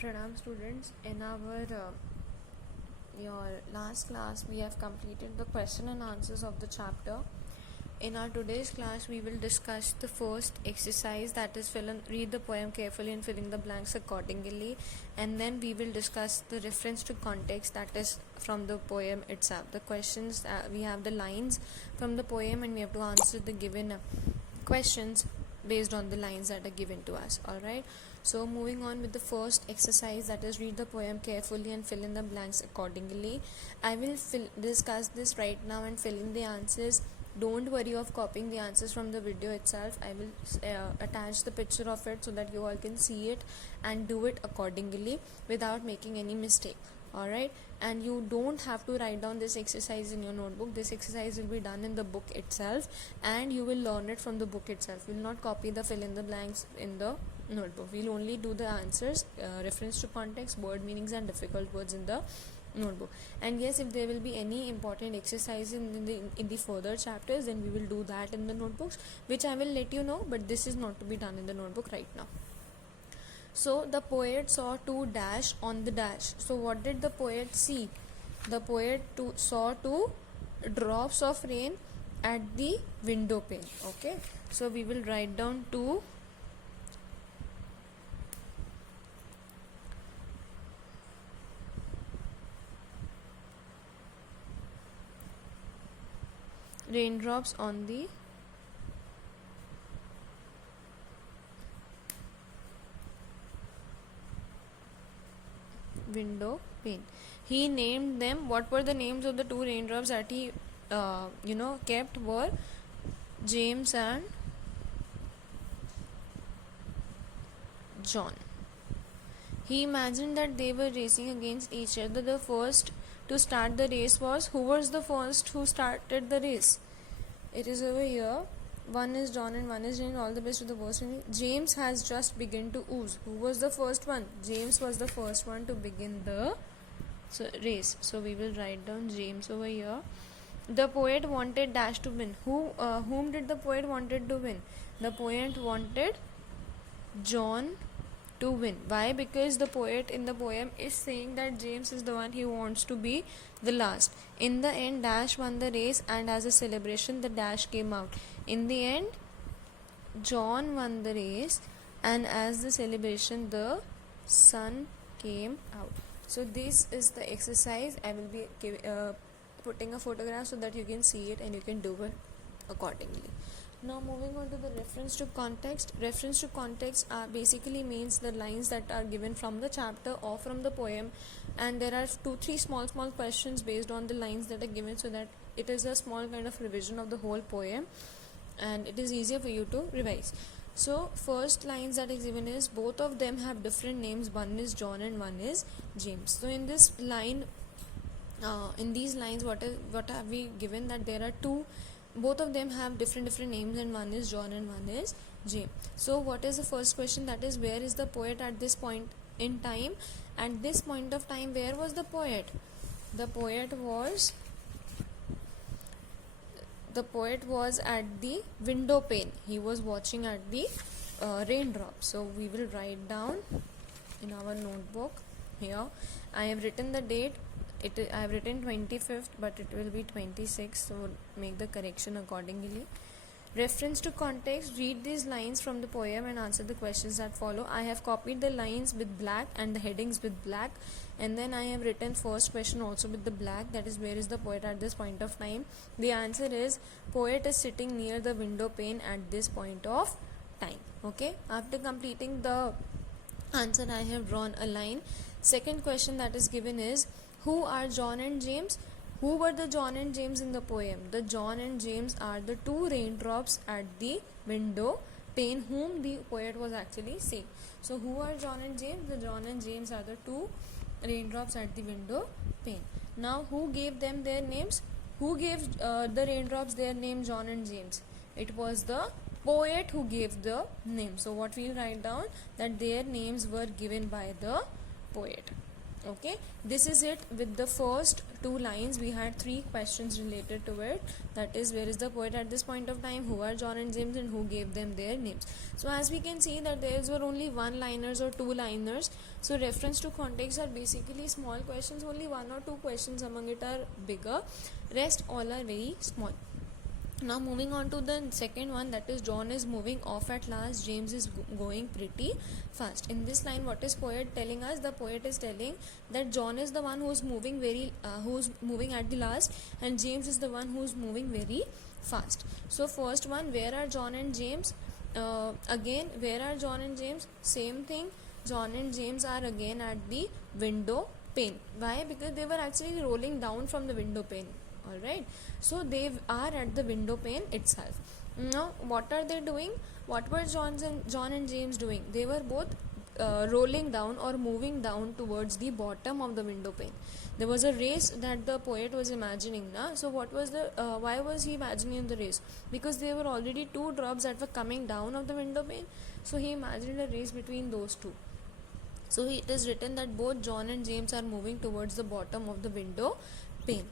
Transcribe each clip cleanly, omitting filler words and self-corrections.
Pranam students, in our your last class we have completed the question and answers of the chapter. In our today's class we will discuss the first exercise, that is read the poem carefully and filling the blanks accordingly, and then we will discuss the reference to context, that is from the poem itself. The questions, we have the lines from the poem and we have to answer the given questions based on the lines that are given to us. Alright, so moving on with the first exercise, that is read the poem carefully and fill in the blanks accordingly. I will discuss this right now and fill in the answers. Don't worry of copying the answers from the video itself. I will attach the picture of it so that you all can see it and do it accordingly without making any mistake. Alright, and you don't have to write down this exercise in your notebook. This exercise will be done in the book itself and you will learn it from the book itself. You will not copy the fill in the blanks in the notebook. We will only do the answers, reference to context, word meanings and difficult words in the notebook. And yes, if there will be any important exercise in the further chapters, then we will do that in the notebooks, which I will let you know, but this is not to be done in the notebook right now. So the poet saw two dash on the dash. So what did the poet see? The poet saw two drops of rain at the window pane. Okay, so we will write down two raindrops on the window pane. He named them. What were the names of the two raindrops that he kept were James and John. He imagined that they were racing against each other. The first to start the race was, who was the first who started the race? It is over here. One is John and one is Jane. All the best to the first one. James has just begun to ooze. Who was the first one? James was the first one to begin the race. So we will write down James over here. The poet wanted dash to win. Whom did the poet wanted to win? The poet wanted John to win. Why? Because the poet in the poem is saying that James is the one he wants to be the last. In the end, Dash won the race, and as a celebration, the Dash came out. In the end, John won the race, and as the celebration, the sun came out. So this is the exercise. I will be putting a photograph so that you can see it and you can do it accordingly. Now moving on to the reference to context. Reference to context basically means the lines that are given from the chapter or from the poem, and there are 2-3 small questions based on the lines that are given, so that it is a small kind of revision of the whole poem and it is easier for you to revise. So first lines that is given is, both of them have different names, one is John and one is James. So in this line, in these lines, what have we given? That there are both of them have different names, and one is John and one is James. So what is the first question? That is, where is the poet at this point in time? At this point of time, where was the poet? The poet was at the window pane. He was watching at the raindrops. So we will write down in our notebook here. I have written the date. I have written 25th, but it will be 26th, so make the correction accordingly. Reference to context. Read these lines from the poem and answer the questions that follow. I have copied the lines with black and the headings with black, and then I have written first question also with the black, that is, where is the poet at this point of time? The answer is, poet is sitting near the window pane at this point of time. Okay, after completing the answer, I have drawn a line. Second question that is given is, who are John and James? Who were the John and James in the poem? The John and James are the two raindrops at the window pane whom the poet was actually seeing. So who are John and James? The John and James are the two raindrops at the window pane. Now who gave them their names? Who gave the raindrops their name, John and James? It was the poet who gave the name. So what we'll write down, that their names were given by the poet. Okay, this is it with the first two lines. We had three questions related to it, that is, where is the poet at this point of time, who are John and James, and who gave them their names. So as we can see that there were only one liners or two liners, so reference to context are basically small questions. Only one or two questions among it are bigger, rest all are very small. Now moving on to the second one, that is, John is moving off at last, James is going pretty fast. In this line, what is poet telling us? The poet is telling that John is the one who's moving who's moving at the last, and James is the one who's moving very fast. So first one, where are John and James? Again, where are John and James? Same thing, John and James are again at the window pane. Why? Because they were actually rolling down from the window pane. Alright, so they are at the window pane itself. Now what are they doing? What were John and James doing? They were both rolling down or moving down towards the bottom of the window pane. There was a race that the poet was imagining, na? So what was the why was he imagining the race? Because there were already two drops that were coming down of the window pane, so he imagined a race between those two. So it is written that both John and James are moving towards the bottom of the window pane.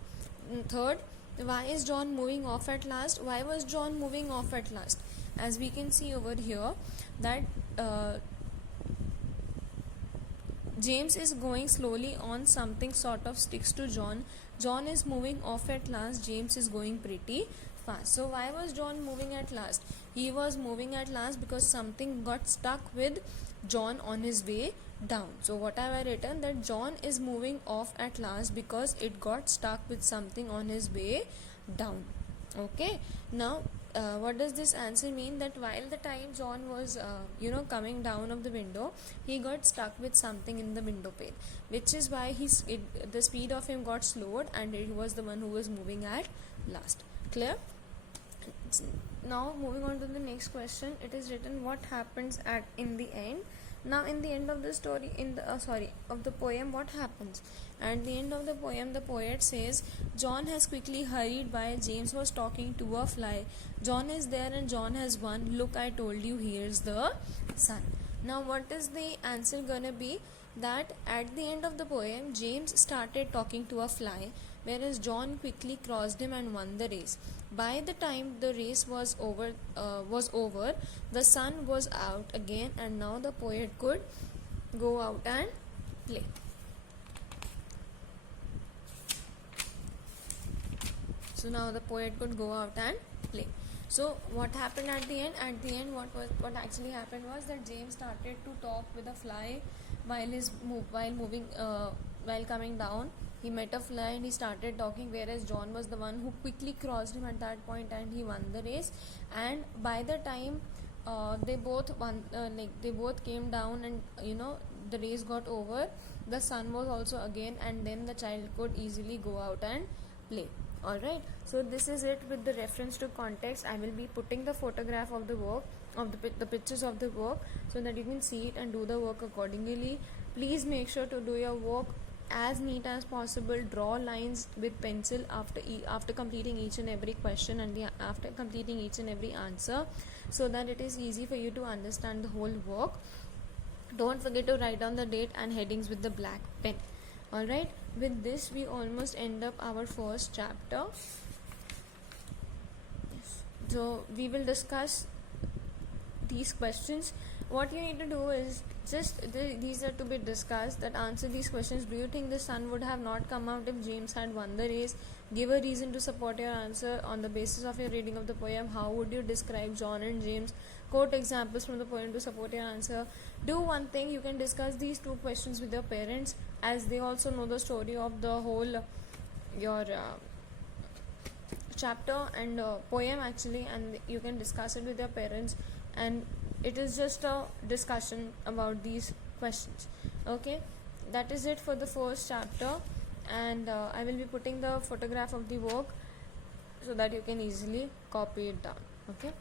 Third, why is John moving off at last? Why was John moving off at last? As we can see over here that James is going slowly on, something sort of sticks to John. John is moving off at last, James is going pretty fast. So why was John moving at last? He was moving at last because something got stuck with John on his way down. So what have I written? That John is moving off at last because it got stuck with something on his way down. Okay, now what does this answer mean? That while the time John was coming down of the window, he got stuck with something in the window pane, which is why the speed of him got slowed, and it was the one who was moving at last. Clear? Now moving on to the next question, it is written, what happens in the end? Now in the end of the story, of the poem, what happens? At the end of the poem, the poet says, John has quickly hurried by, James was talking to a fly, John is there and John has won, look, I told you, here's the sun. Now what is the answer gonna be? That at the end of the poem, James started talking to a fly, whereas John quickly crossed him and won the race. By the time the race was over, the sun was out again, and now the poet could go out and play. So now the poet could go out and play. So what happened at the end? At the end, what actually happened was that James started to talk with a fly while coming down. He met a fly and he started talking, whereas John was the one who quickly crossed him at that point and he won the race. And by the time they both won, they both came down, and the race got over, the sun was also again, and then the child could easily go out and play. Alright, so this is it with the reference to context. I will be putting the photograph of the work, of the pictures of the work, so that you can see it and do the work accordingly. Please make sure to do your work as neat as possible. Draw lines with pencil after completing each and every question and after completing each and every answer, so that it is easy for you to understand the whole work. Don't forget to write down the date and headings with the black pen. Alright, with this we almost end up our first chapter. So we will discuss these questions. What you need to do is these are to be discussed, that answer these questions. Do you think the sun would have not come out if James had won the race? Give a reason to support your answer on the basis of your reading of the poem. How would you describe John and James? Quote examples from the poem to support your answer. Do one thing, you can discuss these two questions with your parents, as they also know the story of the whole your chapter and poem actually, and you can discuss it with your parents, and it is just a discussion about these questions. Okay, that is it for the first chapter, and I will be putting the photograph of the work so that you can easily copy it down. Okay.